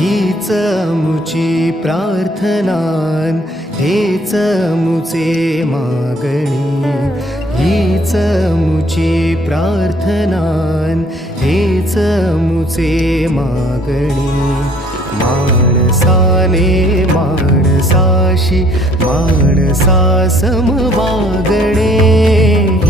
हीच मुची प्रार्थनान, हेच मुचे मागणी. हीच मुची प्रार्थनान, हेच मुचे मागणी. माणसाने माणसाशी माणसासम वागणे.